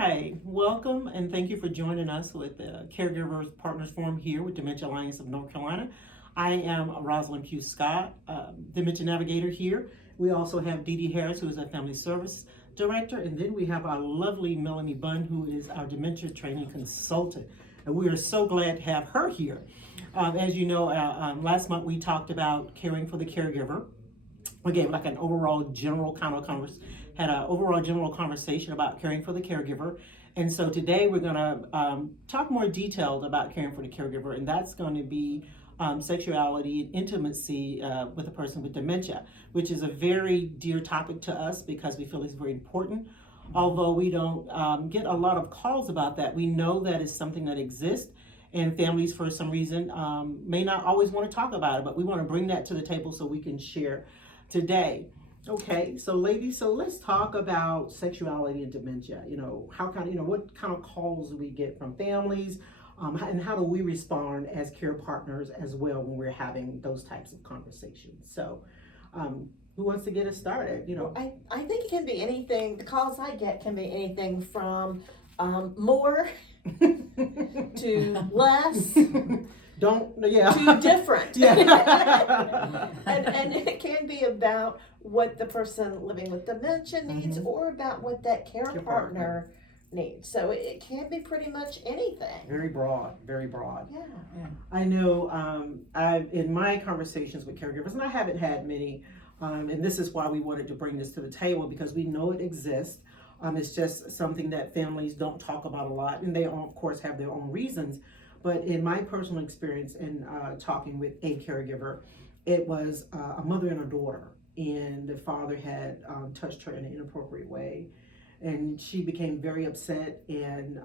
Hi, welcome, and thank you for joining us with the Caregivers Partners Forum here with Dementia Alliance of North Carolina. I am Rosalind Pugh Scott, Dementia Navigator here. We also have DeeDee Harris, who is our Family Service Director, and then we have our lovely Melanie Bunn, who is our Dementia Training Consultant. And we are so glad to have her here. As you know, last month we talked about caring for the caregiver. We gave like an overall general conversation about caring for the caregiver. And so today we're going to talk more detailed about caring for the caregiver, and that's going to be sexuality and intimacy with a person with dementia, which is a very dear topic to us because we feel it's very important. Although we don't get a lot of calls about that, we know that it's something that exists, and families for some reason may not always want to talk about it, but we want to bring that to the table so we can share today. Okay, so ladies, let's talk about sexuality and dementia. What kind of calls do we get from families, and how do we respond as care partners as well when we're having those types of conversations? So, who wants to get us started? I think it can be anything. The calls I get can be anything from more to less. To different. Yeah. and it can be about what the person living with dementia needs, or about what that care partner needs. So it can be pretty much anything. Very broad. Yeah. I know I've in my conversations with caregivers, and I haven't had many, and this is why we wanted to bring this to the table, because we know it exists. It's just something that families don't talk about a lot, and they of course have their own reasons. But in my personal experience in talking with a caregiver, it was a mother and a daughter, and the father had touched her in an inappropriate way, and she became very upset. And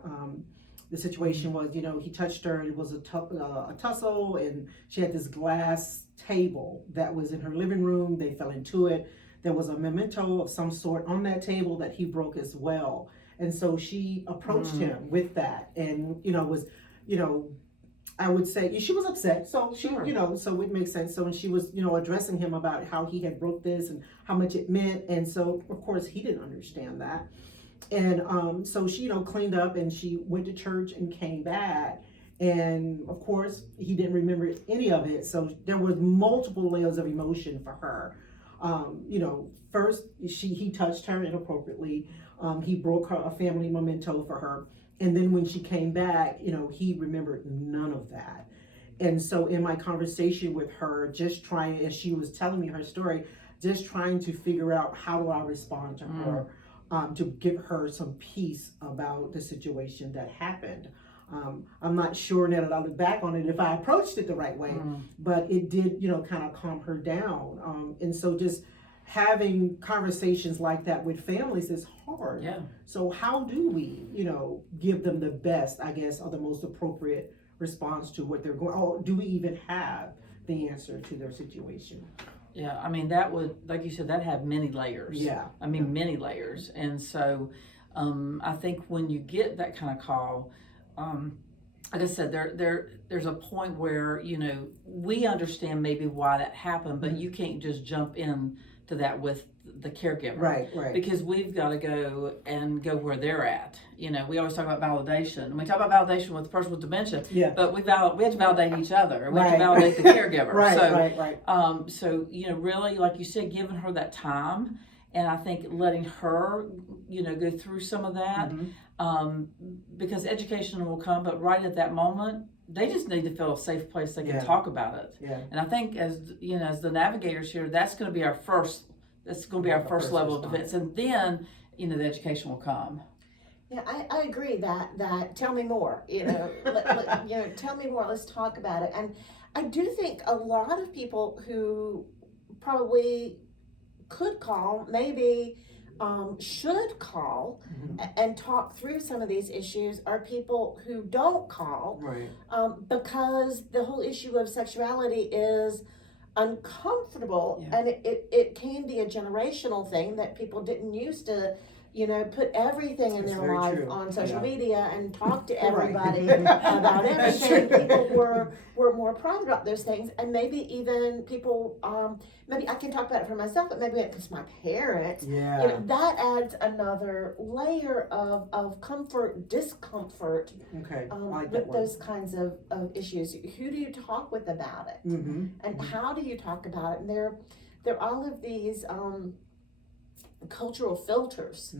the situation was, he touched her. It was a tussle, and she had this glass table that was in her living room. They fell into it. There was a memento of some sort on that table that he broke as well, and so she approached him with that, and I would say she was upset. So she, so it makes sense. So when she was, addressing him about how he had broke this and how much it meant. And so of course he didn't understand that. And so she, cleaned up, and she went to church and came back. And of course he didn't remember any of it. So there was multiple layers of emotion for her. First he touched her inappropriately. He broke her a family memento for her. And then when she came back, he remembered none of that. And so in my conversation with her, just trying, as she was telling me her story, just trying to figure out how do I respond to her, to give her some peace about the situation that happened. I'm not sure now that I look back on it if I approached it the right way, but it did, kind of calm her down. And so just having conversations like that with families is hard. Yeah. So how do we, give them the best, I guess, or the most appropriate response to what they're going, or do we even have the answer to their situation? Yeah, I mean, that would, like you said, that had many layers. Yeah. I mean, many layers. And so I think when you get that kind of call, like I said, there's a point where, we understand maybe why that happened, but you can't just jump in to that with the caregiver. Right. Because we've got to go where they're at. We always talk about validation. And we talk about validation with the person with dementia, but we have to validate each other. We have to validate the caregiver. Right. So, really, like you said, giving her that time, and I think letting her, go through some of that, because education will come, but right at that moment, they just need to feel a safe place they can talk about it. Yeah. And I think as the navigators here, that's going to be our first level of defense, and then the education will come. Yeah, I agree that tell me more. Tell me more. Let's talk about it. And I do think a lot of people who probably could call, maybe should call and talk through some of these issues, are people who don't call, because the whole issue of sexuality is uncomfortable, and it can be a generational thing that people didn't used to put everything in That's their very life true. on social Yeah. media and talk to Right. everybody about That's everything. true. People were more private about those things, and maybe even people, maybe I can talk about it for myself, but maybe it's my parents. Yeah. That adds another layer of comfort, discomfort Okay. I like that with one. those kinds of issues. Who do you talk with about it? Mm-hmm. And how do you talk about it? And there are all of these cultural filters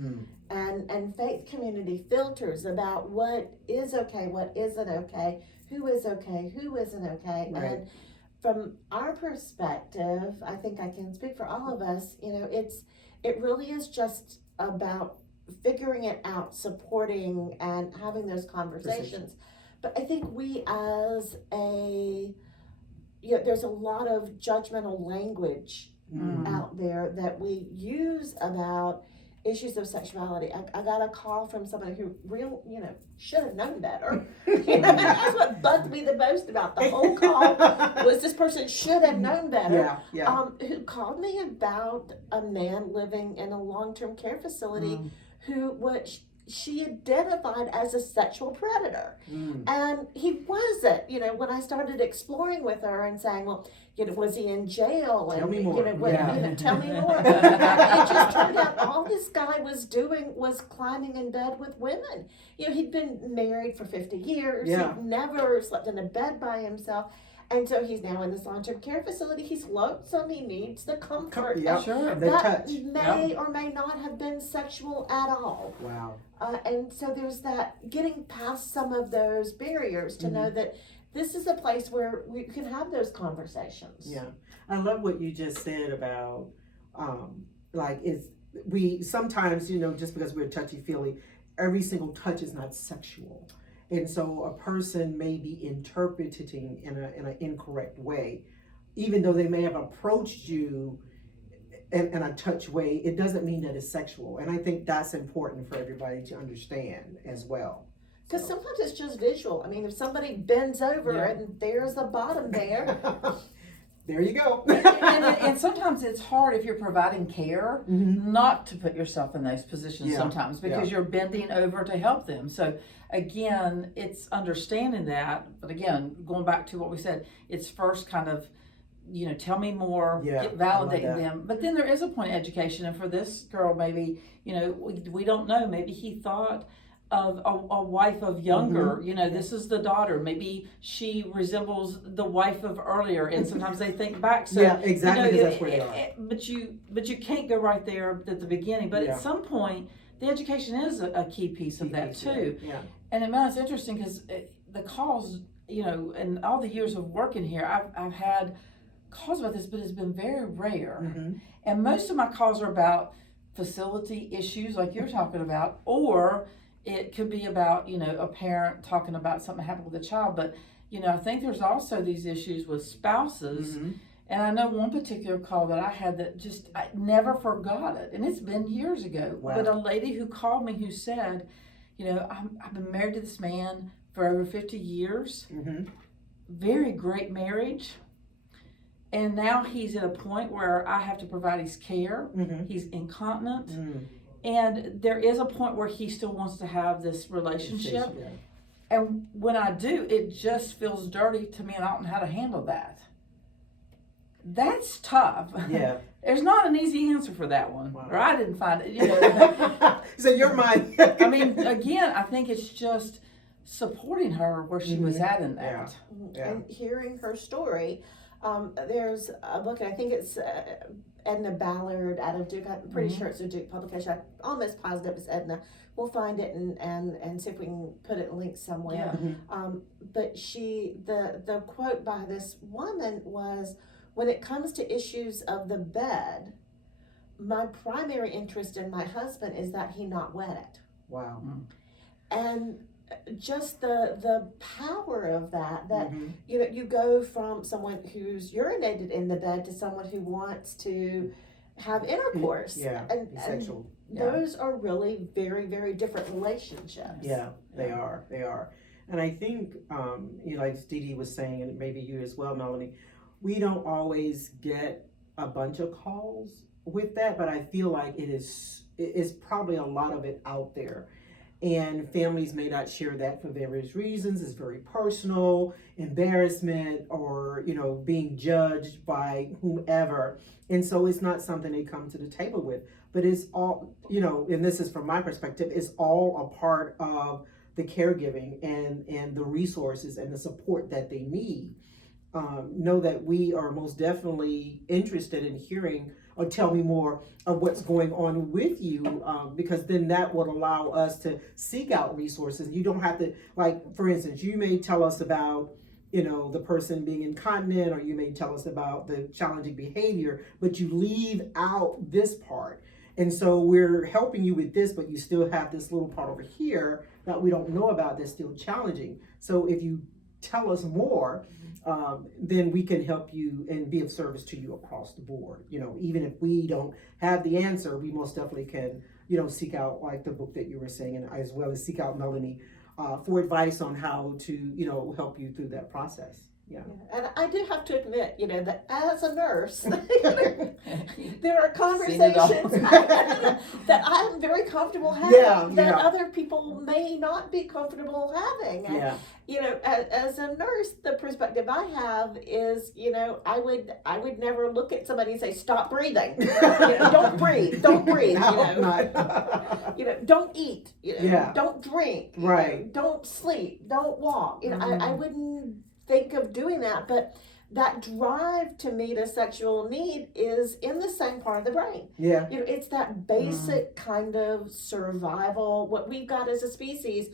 and faith community filters about what is okay, what isn't okay, who is okay, who isn't okay. Right. And from our perspective, I think I can speak for all of us, it really is just about figuring it out, supporting and having those conversations. But I think we as there's a lot of judgmental language out there that we use about issues of sexuality. I got a call from somebody who should have known better. That's what bugged me the most about the whole call was this person should have known better. Who called me about a man living in a long-term care facility who she identified as a sexual predator. And he wasn't. When I started exploring with her and saying, well, was he in jail? And tell me more. Tell me more. It just turned out all this guy was doing was climbing in bed with women. He'd been married for 50 years. Yeah. He'd never slept in a bed by himself. And so he's now in this long-term care facility. He's lonesome. He needs the comfort. Yeah, sure. The That touch. may or may not have been sexual at all. Wow. And so there's that getting past some of those barriers to know that this is a place where we can have those conversations. Yeah. I love what you just said about we sometimes, just because we're touchy-feely, every single touch is not sexual. And so a person may be interpreting in an incorrect way. Even though they may have approached you in a touch way, it doesn't mean that it's sexual. And I think that's important for everybody to understand as well. Because sometimes it's just visual. I mean, if somebody bends over Yeah. and there's a bottom there. There you go. and sometimes it's hard if you're providing care not to put yourself in those positions sometimes because you're bending over to help them. So again, it's understanding that, but again, going back to what we said, it's first kind of, tell me more, get validating them. But then there is a point of education, and for this girl, maybe, we don't know, maybe he thought of a wife of younger, this is the daughter, maybe she resembles the wife of earlier, and sometimes they think back. So yeah, exactly, because that's where they are. But you can't go right there at the beginning. But at some point, the education is a key piece of that too. Yeah. And it's interesting because the calls, in all the years of working here, I've had calls about this, but it's been very rare. And most of my calls are about facility issues like you're talking about, or it could be about, a parent talking about something happened with a child. But, I think there's also these issues with spouses. And I know one particular call that I had that I never forgot it. And it's been years ago. Wow. But a lady who called me who said, I've been married to this man for over 50 years. Very great marriage. And now he's at a point where I have to provide his care. He's incontinent. And there is a point where he still wants to have this relationship. And when I do, it just feels dirty to me, and I don't know how to handle that. That's tough. Yeah. There's not an easy answer for that one. Wow. Or I didn't find it. So your mind. I mean, again, I think it's just supporting her where she was at in that. And hearing her story. There's a book, and I think it's Edna Ballard out of Duke. I'm pretty sure it's a Duke publication. I'm almost positive it's Edna. We'll find it and see if we can put it linked somewhere. But the quote by this woman was, when it comes to issues of the bed, my primary interest in my husband is that he not wet it. Wow. And just the power of that you go from someone who's urinated in the bed to someone who wants to have intercourse and sexual. Those are really very, very different relationships. They are and I think like DeeDee was saying, and maybe you as well, Melanie, we don't always get a bunch of calls with that, but I feel like it's probably a lot of it out there. And families may not share that for various reasons. It's very personal, embarrassment, or, being judged by whomever. And so it's not something they come to the table with. But it's all, and this is from my perspective, it's all a part of the caregiving and the resources and the support that they need. Know that we are most definitely interested in hearing or tell me more of what's going on with you, because then that would allow us to seek out resources. You don't have to, like, for instance, you may tell us about, the person being incontinent, or you may tell us about the challenging behavior, but you leave out this part. And so we're helping you with this, but you still have this little part over here that we don't know about that's still challenging. So if you tell us more, then we can help you and be of service to you across the board. Even if we don't have the answer, we most definitely can, seek out, like the book that you were saying, and as well as seek out Melanie for advice on how to, help you through that process. Yeah. And I do have to admit, that as a nurse, there are conversations that I'm very comfortable having that other people may not be comfortable having. And, as a nurse, the perspective I have is, I would never look at somebody and say, stop breathing. Don't breathe. Don't breathe. Don't eat. Don't drink. Right. Don't sleep. Don't walk. I wouldn't think of doing that, but that drive to meet a sexual need is in the same part of the brain. Yeah. It's that basic kind of survival, what we've got as a species.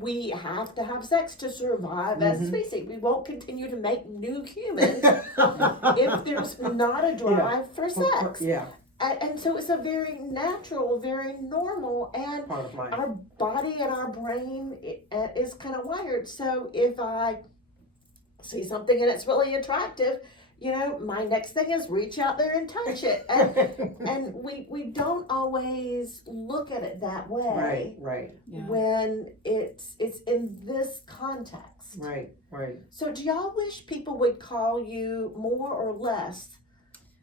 We have to have sex to survive as a species. We won't continue to make new humans if there's not a drive for sex. Yeah. And so it's a very natural, very normal, and Part of life. Our body and our brain is kind of wired. So if I see something and it's really attractive, my next thing is reach out there and touch it. And we don't always look at it that way. Right. Yeah. When it's in this context. Right. So do y'all wish people would call you more or less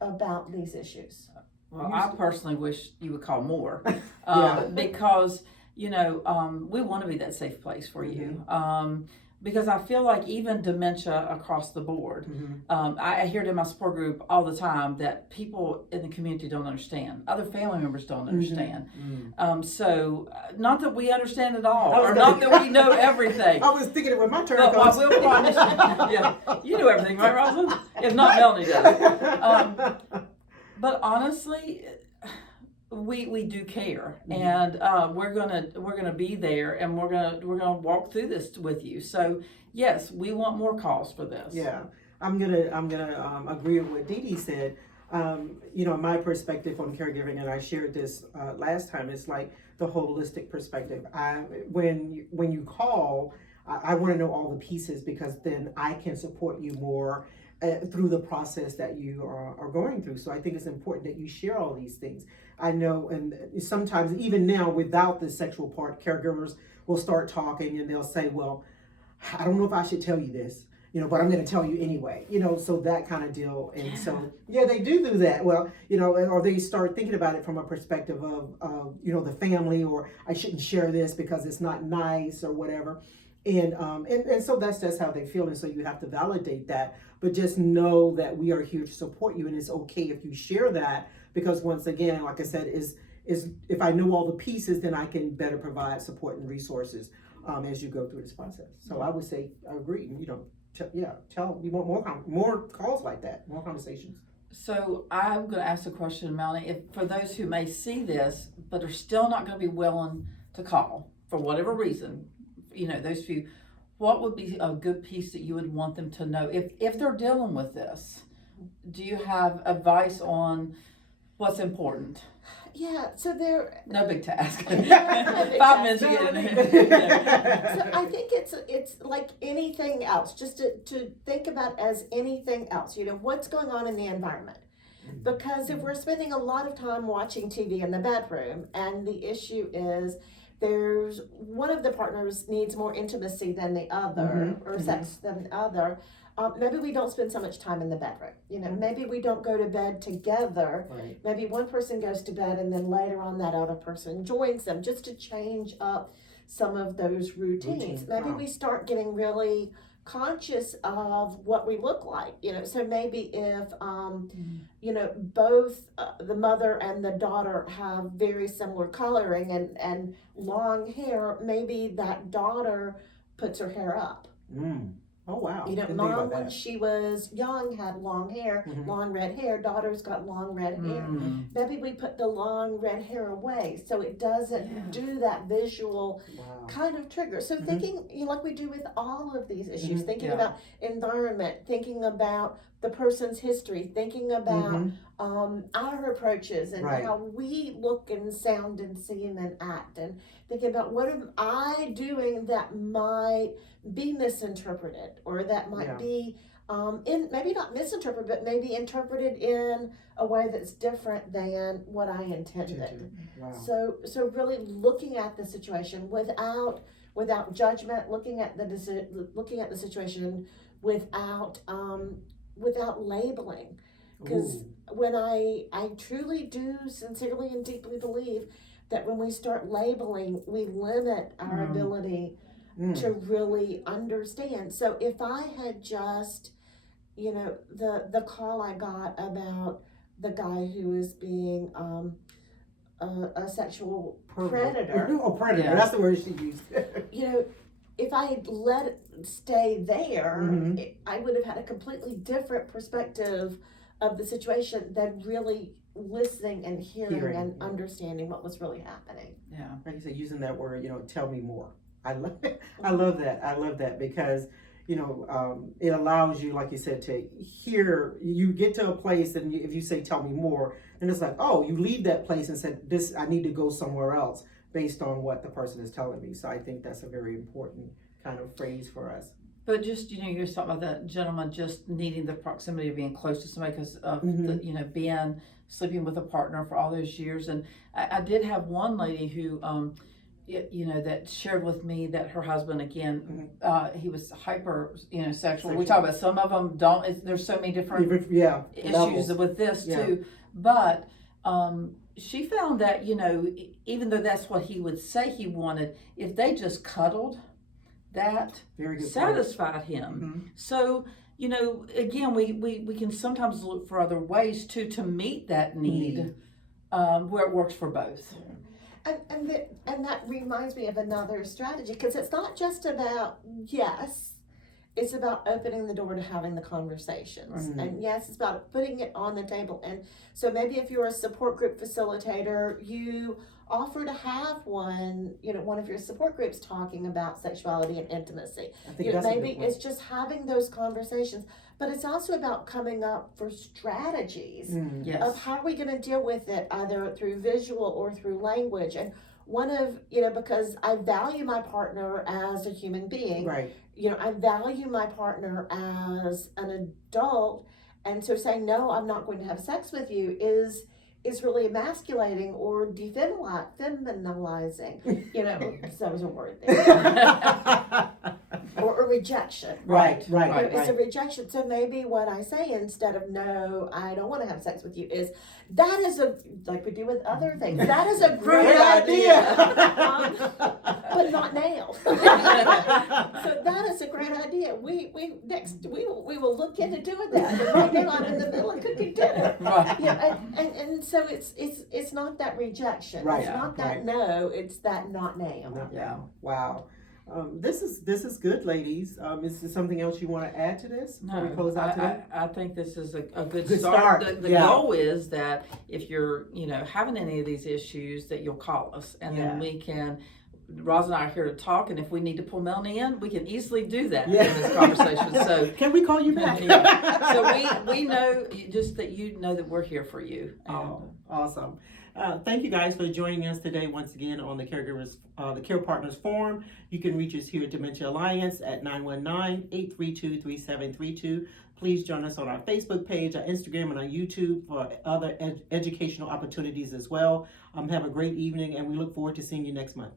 about these issues? Well, I personally wish you would call more, Yeah. because, we want to be that safe place for you. Because I feel like even dementia across the board, I hear it in my support group all the time that people in the community don't understand. Other family members don't understand. So, not that we understand it all, or not that we know everything. I was thinking it when my turn But I comes. will promise you, you know everything, right, Rosalind? If not, Melanie does. But honestly, we do care, and we're gonna be there, and we're gonna walk through this with you. So yes, we want more calls for this. Yeah, I'm gonna agree with what DeeDee said. My perspective on caregiving, and I shared this last time. It's like the holistic perspective. When you call, I want to know all the pieces, because then I can support you more through the process that you are going through. So I think it's important that you share all these things. I know, and sometimes even now without the sexual part, caregivers will start talking and they'll say, well, I don't know if I should tell you this, but I'm going to tell you anyway, so that kind of deal. And so, they do that. Well, or they start thinking about it from a perspective of, the family, or I shouldn't share this because it's not nice or whatever. And so that's how they feel. And so you have to validate that, but just know that we are here to support you. And it's okay if you share that, because once again, like I said, is if I know all the pieces, then I can better provide support and resources as you go through this process. So I would say, I agree. Tell we want more calls like that, more conversations. So I'm going to ask the question, Melanie, if for those who may see this but are still not going to be willing to call for whatever reason, those few, what would be a good piece that you would want them to know if they're dealing with this? Do you have advice on what's important? Yeah, so there. No big task. No big 5 minutes to get in there. So I think it's like anything else, just to think about as anything else. What's going on in the environment. Because if we're spending a lot of time watching TV in the bedroom, and the issue is there's one of the partners needs more intimacy than the other, or sex than the other. Maybe we don't spend so much time in the bedroom. Maybe we don't go to bed together. Right. Maybe one person goes to bed and then later on that other person joins them, just to change up some of those routines. Maybe we start getting really conscious of what we look like. So maybe if both the mother and the daughter have very similar coloring and long hair, maybe that daughter puts her hair up. Oh wow. Mom, when she was young, had long hair, long red hair. Daughter's got long red hair. Maybe we put the long red hair away so it doesn't do that visual kind of trigger. So thinking, like we do with all of these issues, thinking about environment, thinking about the person's history, thinking about our approaches and how we look and sound and seem and act, and thinking about what am I doing that might be misinterpreted, or that might be maybe not misinterpreted, but maybe interpreted in a way that's different than what I intended. Wow. So really looking at the situation without judgment, looking at the situation without labeling, because when I truly do sincerely and deeply believe that when we start labeling, we limit our ability to really understand. So if I had just, the call I got about the guy who is being a sexual predator. Predator. That's the word she used. If I had let it stay there, I would have had a completely different perspective of the situation than really listening and hearing and understanding what was really happening. Yeah. Like you said, using that word, tell me more. I love it. I love that because, it allows you, like you said, to hear. You get to a place and if you say, tell me more, then it's like, oh, you leave that place and said, I need to go somewhere else based on what the person is telling me. So I think that's a very important kind of phrase for us. But just, you're talking about that gentleman just needing the proximity of being close to somebody because of, sleeping with a partner for all those years. And I did have one lady who, that shared with me that her husband, again, he was hyper, sexual. We talk about some of them don't, there's so many different issues levels with this too. But she found that, even though that's what he would say he wanted, if they just cuddled, that satisfied him. So, again, we can sometimes look for other ways to meet that need where it works for both. And that reminds me of another strategy, because it's not just about it's about opening the door to having the conversations. And yes, it's about putting it on the table. And so maybe if you're a support group facilitator, you offer to have one of your support groups talking about sexuality and intimacy. I think that's maybe it's just having those conversations, but it's also about coming up for strategies of how are we going to deal with it, either through visual or through language. And one of, because I value my partner as a human being, right? I value my partner as an adult, and so saying no, I'm not going to have sex with you is really emasculating or feminizing. So that was a word there. or a rejection. Right. It's a rejection. So maybe what I say instead of no, I don't want to have sex with you is, that is like we do with other things, that is a great idea. But not now. So that is a great idea. We will look into doing that. But right now I'm in the middle of cooking dinner. And so it's not that rejection. Right. It's not that no, it's that not now. Wow. This is good, ladies. Is there something else you want to add to this before we close out today? I think this is a good start. The goal is that if you're having any of these issues, that you'll call us, and then we can. Roz and I are here to talk, and if we need to pull Melanie in, we can easily do that in this conversation. So can we call you back? So we know just that that we're here for you. Awesome. Thank you guys for joining us today once again on the the Care Partners Forum. You can reach us here at Dementia Alliance at 919-832-3732. Please join us on our Facebook page, our Instagram, and our YouTube for other educational opportunities as well. Have a great evening, and we look forward to seeing you next month.